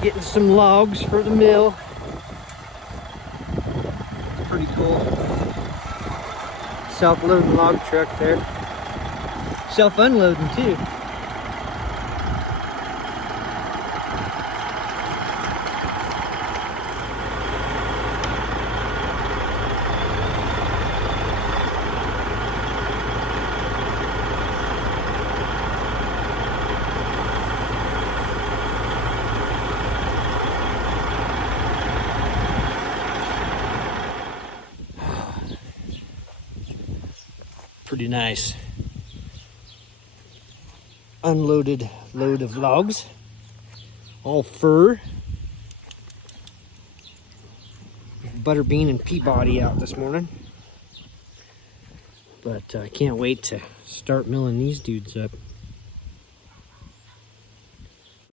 Getting some logs for the mill. Pretty cool. Self-loading log truck there. Self-unloading too. Pretty nice. Unloaded load of logs. All fir. Butterbean and Peabody out this morning. But I can't wait to start milling these dudes up.